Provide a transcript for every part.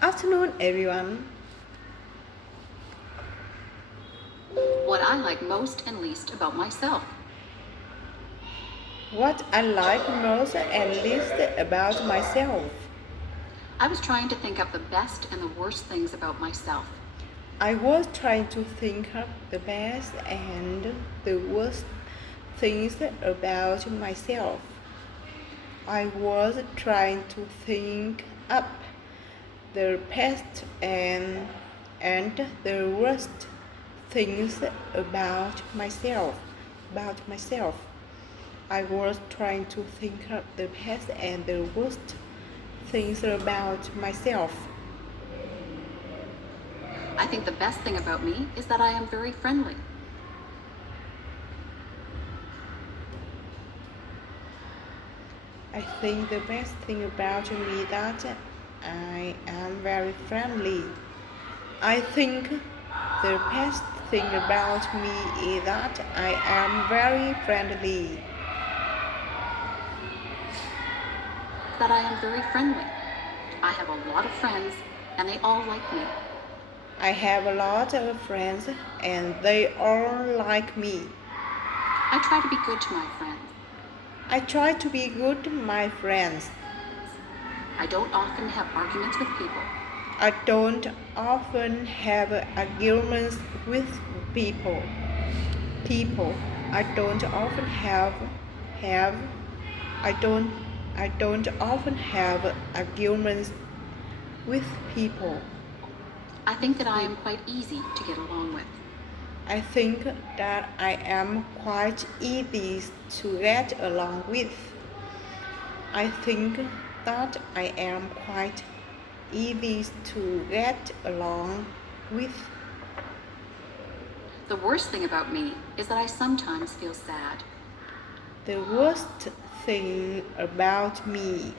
Afternoon, everyone. What I like most and least about myself. What I like most and least about myself. I was trying to think of the best and the worst things about myself. I was trying to think of the best and the worst things about myself. I was trying to think up the best and the worst things about myself. About myself. I was trying to think of the best and the worst things about myself. I think the best thing about me is that I am very friendly. I think the best thing about me that I am very friendly. I think the best thing about me is that I am very friendly. That I am very friendly. I have a lot of friends and they all like me. I have a lot of friends and they all like me. I try to be good to my friends. I try to be good to my friends. I don't often have arguments with people. I don't often have arguments with people. People. I don't often have I don't I don't often have arguments with people. I think that I am quite easy to get along with. I think that I am quite easy to get along with. I think that I am quite easy to get along with. The worst thing about me is that I sometimes feel sad. The worst thing about me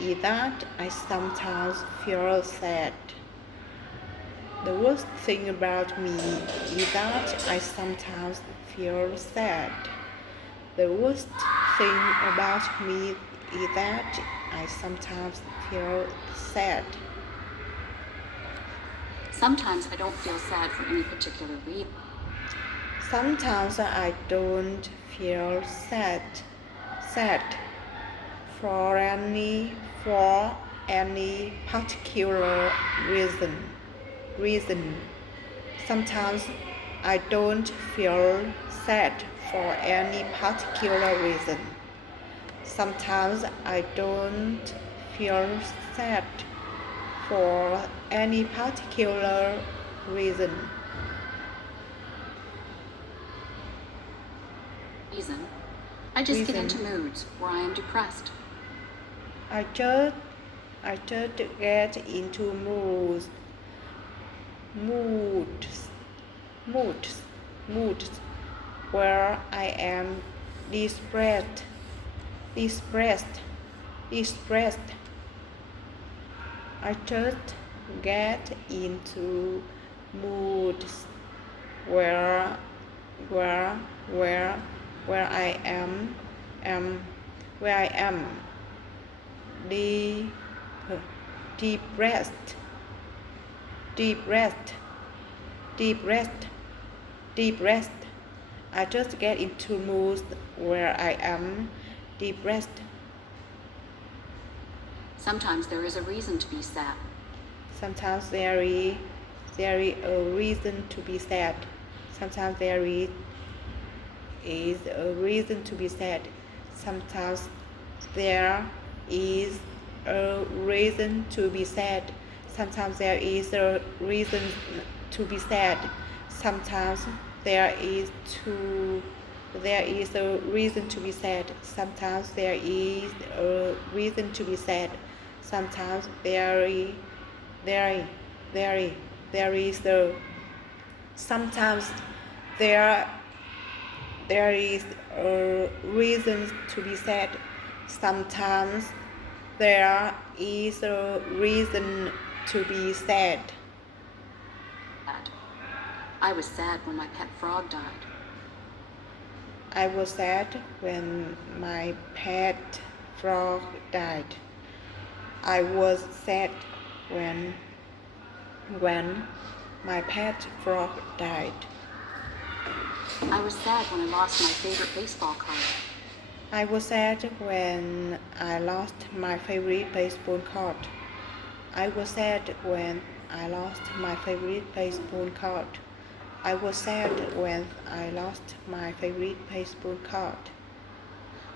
is that I sometimes feel sad. The worst thing about me is that I sometimes feel sad. The worst thing about me is that I sometimes feel sad. Sometimes I don't feel sad for any particular reason. Sometimes I don't feel sad for any particular reason. Sometimes I don't feel sad for any particular reason. Sometimes I don't feel sad for any particular reason. I just get Reason. into moods where I am depressed. I just I just get into moods, moods, moods where I am depressed, depressed, depressed. I just get into moods where where where where I am where I am deep, depressed, depressed, depressed, depressed. I just get into moods where I am depressed. Sometimes there is a reason to be sad. Sometimes there is a reason to be sad. Sometimes there is a reason to be sad. Sometimes there is a reason to be sad. Sometimes there is a reason to be sad. Sometimes there is a reason to be sad. Sometimes there is a reason to be sad. Sometimes there there there is a sometimes there there is a reason to be sad. Sometimes there is a reason to be sad. I was sad when my pet frog died. I was sad when my pet frog died. I was sad when when my pet frog died. I was sad when I lost my favorite baseball card. I was sad when I lost my favorite baseball card. I was sad when I lost my favorite baseball card. I was sad when I lost my favorite baseball card.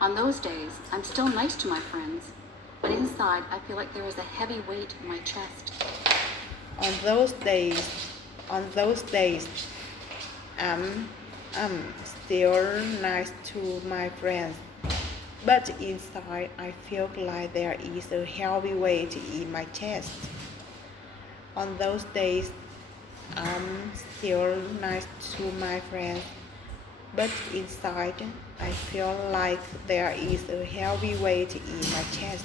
On those days, I'm still nice to my friends, but inside I feel like there is a heavy weight in my chest. On those days, I'm still nice to my friends, but inside I feel like there is a heavy weight in my chest. On those days, I'm still nice to my friends, but inside I feel like there is a heavy weight in my chest.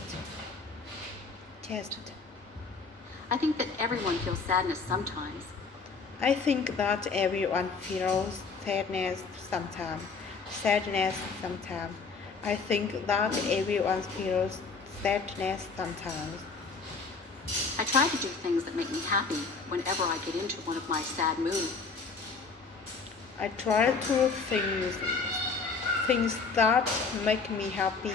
I think that everyone feels sadness sometimes. I think that everyone feels sadness sometimes. I think that everyone feels sadness sometimes. I try to do things that make me happy whenever I get into one of my sad moods. I try to things that make me happy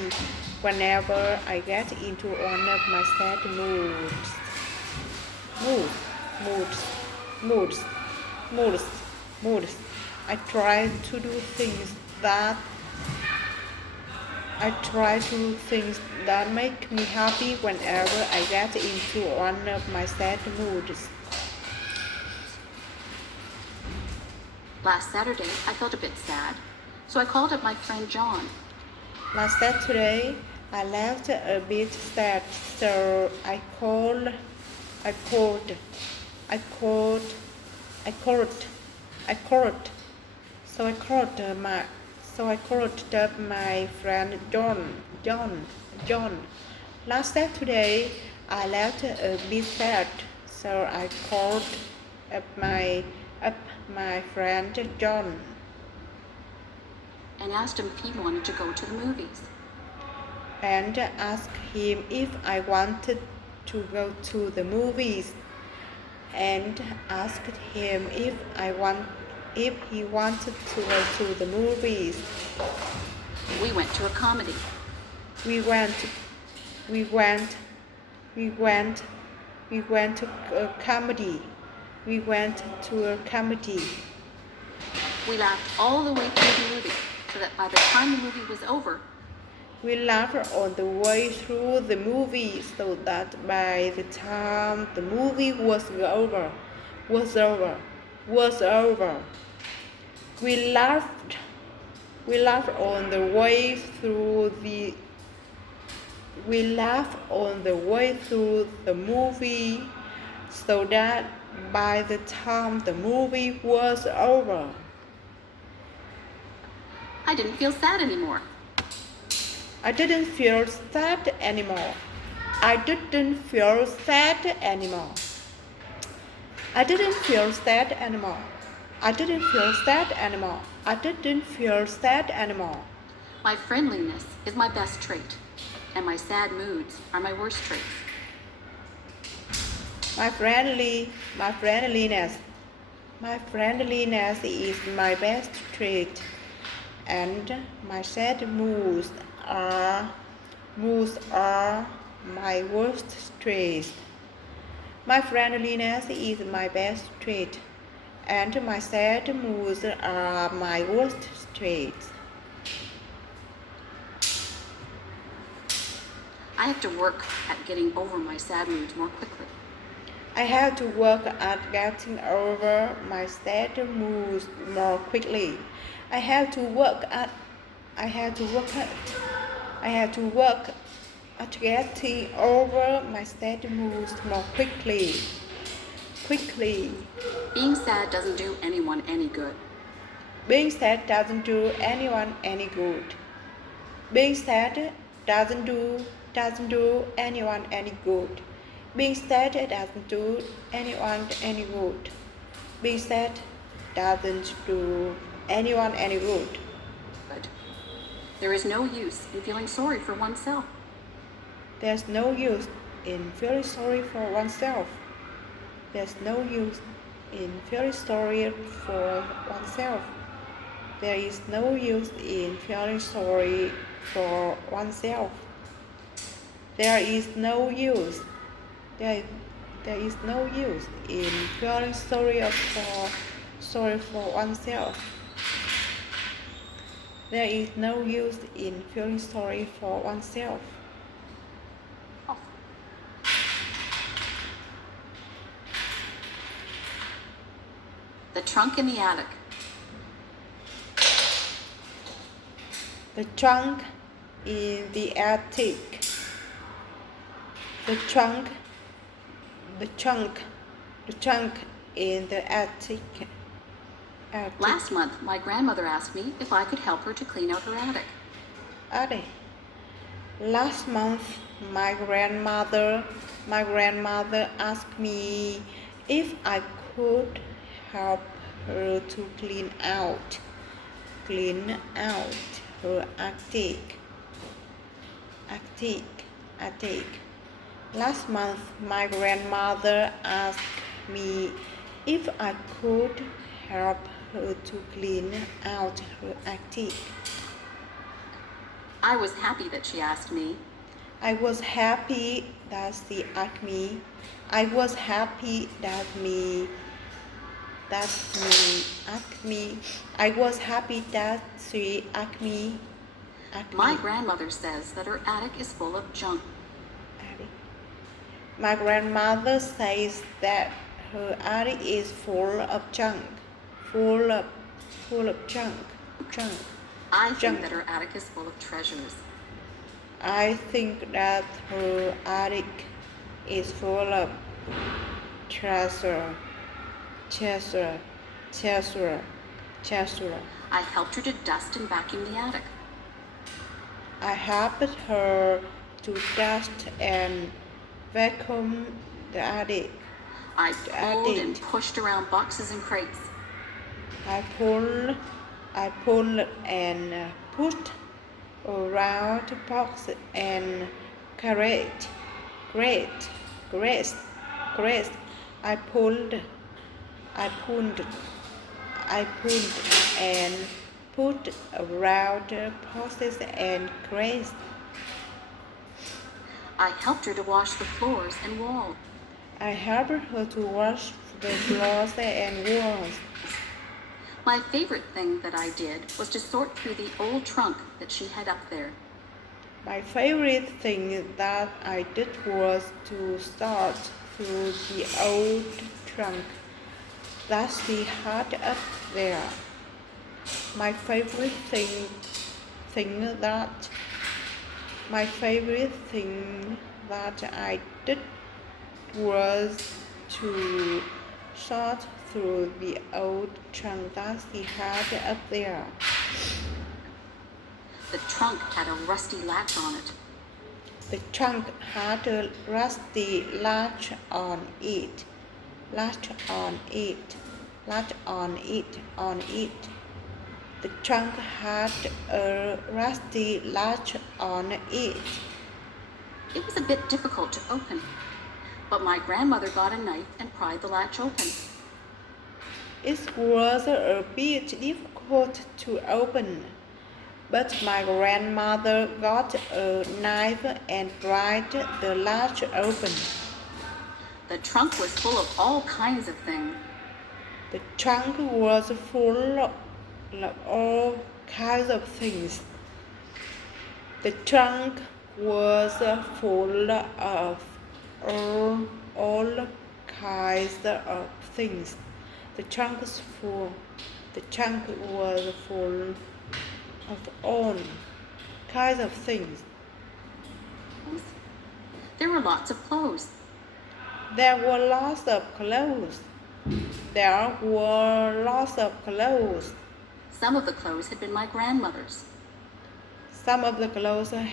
whenever I get into one of my sad moods. Moods. I try to do things that make me happy whenever I get into one of my sad moods. Last Saturday, I felt a bit sad, so I called up my friend John. Last Saturday, I left a bit sad, so I called up my friend John. Last Saturday, I left a bit sad, so I called up my friend John And asked him if he wanted to go to the movies. and asked him if I wanted to go to the movies. And asked him if he wanted to go to the movies. We went to a comedy. We went to a comedy. We went to a comedy. We laughed all the way through the movie, so that by the time the movie was over, We laughed on the way through the movie, so that by the time the movie was over. We laughed on the way through the movie, so that by the time the movie was over. I didn't feel sad anymore. I didn't feel sad anymore. I didn't feel sad anymore. I didn't feel sad anymore. I didn't feel sad anymore. I didn't feel sad anymore. My friendliness is my best trait, and my sad moods are my worst traits. My friendliness is my best trait, and my sad moods are my worst traits. My friendliness is my best trait, and my sad moods are my worst traits. I have to work at getting over my sad moods more quickly. I have to work at getting over my sad moods more quickly. I have to work at getting over my sad moods more quickly. Being sad doesn't do anyone any good. Being sad doesn't do anyone any good. Being sad doesn't do anyone any good. Being sad doesn't do anyone any good. Being sad doesn't do anyone any good. But there is no use in feeling sorry for oneself. There's no use in feeling sorry for oneself. There's no use in feeling sorry for oneself. There is no use in feeling sorry for oneself. There is no use. There is no use in feeling sorry for oneself. There is no use in feeling sorry for oneself. The trunk in the attic. The trunk in the attic. The trunk in the attic. Last month, my grandmother asked me if I could help her to clean out her attic. Last month, my grandmother asked me if I could help her to clean out her attic. Last month, my grandmother asked me if I could help her to clean out her attic. I was happy that she asked me. I was happy that she asked me. I was happy that she asked me. My grandmother says that her attic is full of junk. My grandmother says that her attic is full of junk. I think that her attic is full of treasures. I think that her attic is full of treasure. I helped her to dust and vacuum the attic. I helped her to dust and vacuum the attic. I pulled and pushed around boxes and crates. I pulled and pushed around boxes and crates. I pulled and put around boxes and crates. I helped her to wash the floors and walls. I helped her to wash the floors and walls. My favorite thing that I did was to sort through the old trunk that she had up there. My favorite thing that I did was to sort through the old trunk that she had up there. My favorite thing that I did was to sort through the old trunk that she had up there. The trunk had a rusty latch on it. The trunk had a rusty latch on it. The trunk had a rusty latch on it. It was a bit difficult to open, but my grandmother got a knife and pried the latch open. It was a bit difficult to open, but my grandmother got a knife and pried the latch open. The trunk was full of all kinds of things. The trunk was full of all kinds of things. The trunk was full of all kinds of things. The trunk was full of all kinds of things. There were lots of clothes. There were lots of clothes. Some of the clothes had been my grandmother's. Some of the clothes had been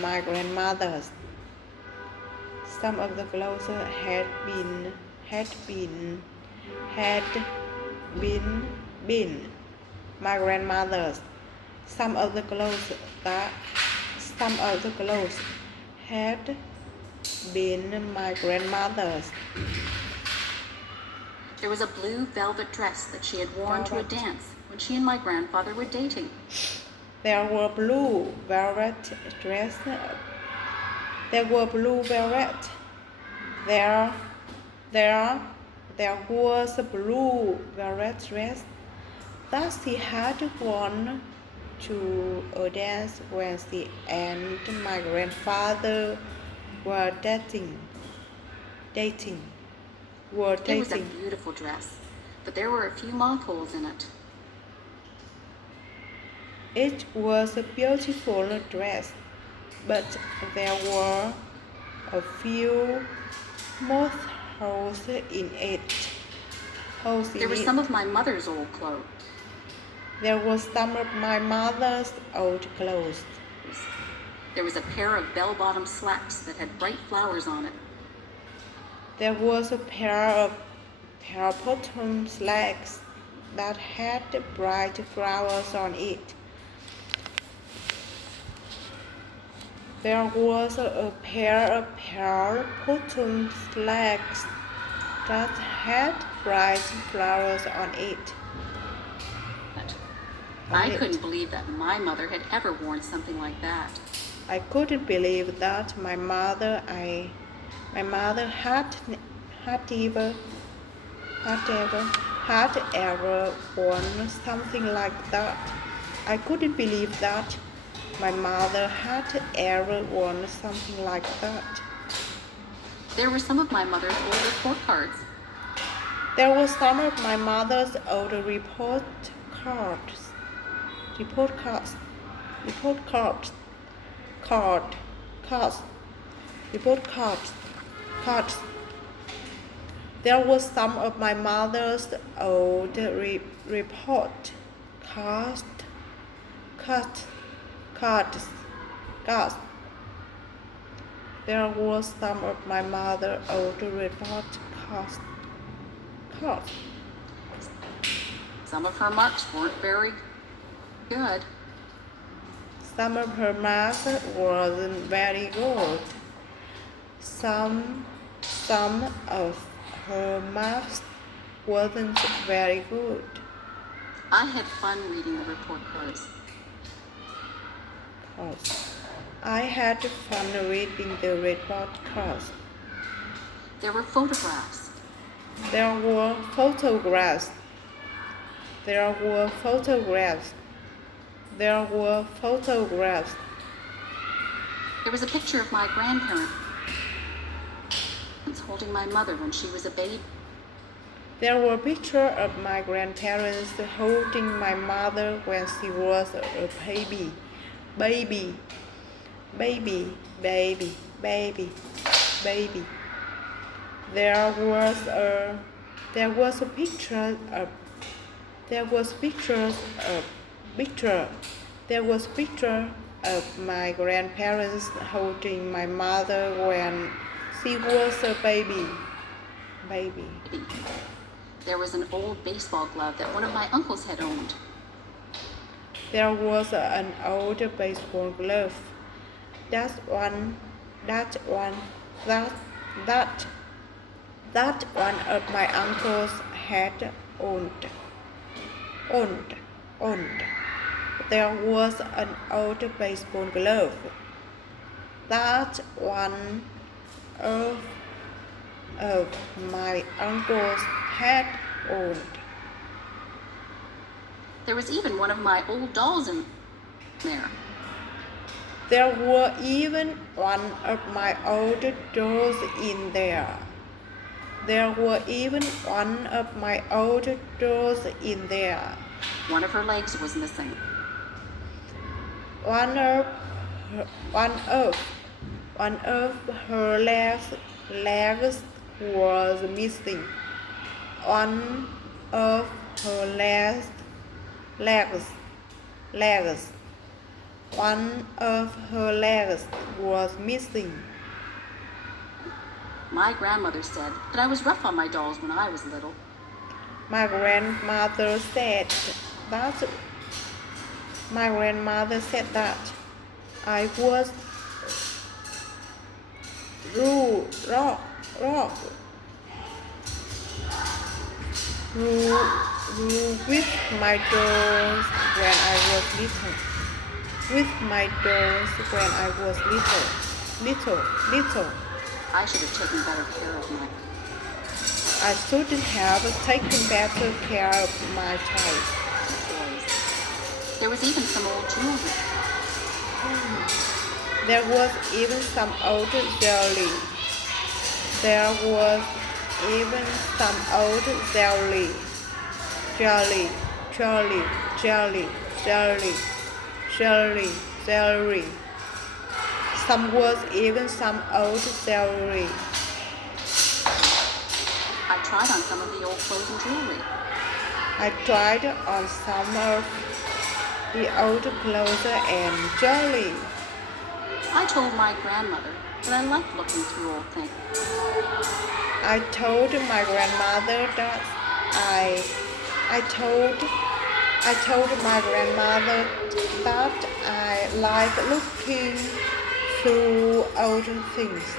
my grandmother's. Some of the clothes had been my grandmother's. Some of the clothes had been my grandmother's. There was a blue velvet dress that she had worn to a dance when she and my grandfather were dating. There were blue velvet dress. There were blue velvet. There was a blue velvet dress that she had worn to a dance when she and my grandfather were dating. It was a beautiful dress, but there were a few moth holes in it. It was a beautiful dress, but there were a few moth holes in it. There were some of my mother's old clothes. There was some of my mother's old clothes. There was a pair of bell-bottom slacks that had bright flowers on it. There was a pair of bell-bottom slacks that had bright flowers on it. There was a pair of bell-bottom slacks that had bright flowers on it. I couldn't believe that my mother had ever worn something like that. I couldn't believe that my mother had ever worn something like that. I couldn't believe that my mother had ever worn something like that. There were some of my mother's old report cards. There were some of my mother's old report cards. There was some of my mother's old report cards. There was some of my mother's old report cards. Some of her marks weren't very good. Some of her marks wasn't very good. Some of her marks wasn't very good. I had fun reading the report cards. I had fun reading the report cards. There were photographs. There were photographs. There was a picture of my grandparents holding my mother when she was a baby. There were pictures of my grandparents holding my mother when she was a baby. There was pictures of my grandparents holding my mother when she was a baby. There was an old baseball glove that one of my uncles had owned. There was an old baseball glove that one of my uncles had owned. There was an old baseball glove that one of my uncles had owned. There was even one of my old dolls in there. There were even one of my old dolls in there. One of her legs was missing. One of her legs was missing. One of her legs was missing. My grandmother said that I was rough on my dolls when I was little. My grandmother said that I was rock, rock, with my dolls when I was little. With my dolls when I was little. I should have taken better care of my I should have taken better care of my toys. There was even some old jewelry. There was even some old jelly. There was even some old jelly. Jelly. Some was even some old jelly. I tried on some of the old clothes and jewelry. I tried on some of the old clothes and jewelry. I told my grandmother that I liked looking through old things. I told my grandmother that I told my grandmother that I like looking through old things.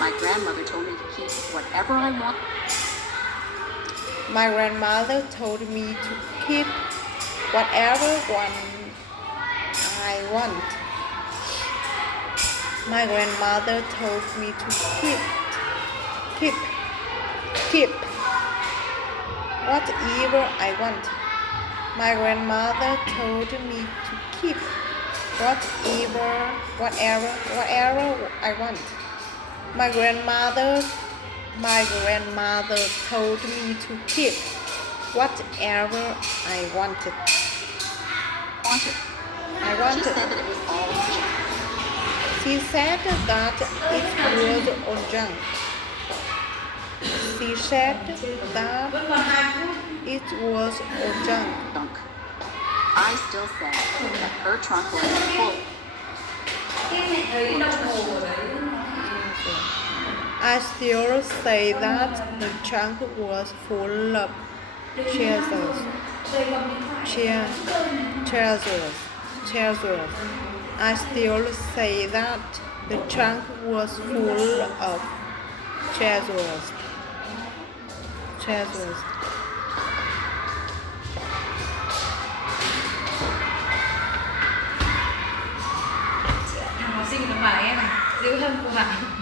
My grandmother told me to keep whatever I want. My grandmother told me to keep whatever one I want. My grandmother told me to keep whatever I want. My grandmother told me to keep whatever I want. My grandmother told me to keep whatever I wanted. She said that it was all junk. She said that it was all junk. She said that it was all junk. I still say that her trunk was full. I still say that the trunk was full of treasures. I still say that the trunk was full of treasures. Thằng học sinh nó bảo em này, dữ hơn của bạn.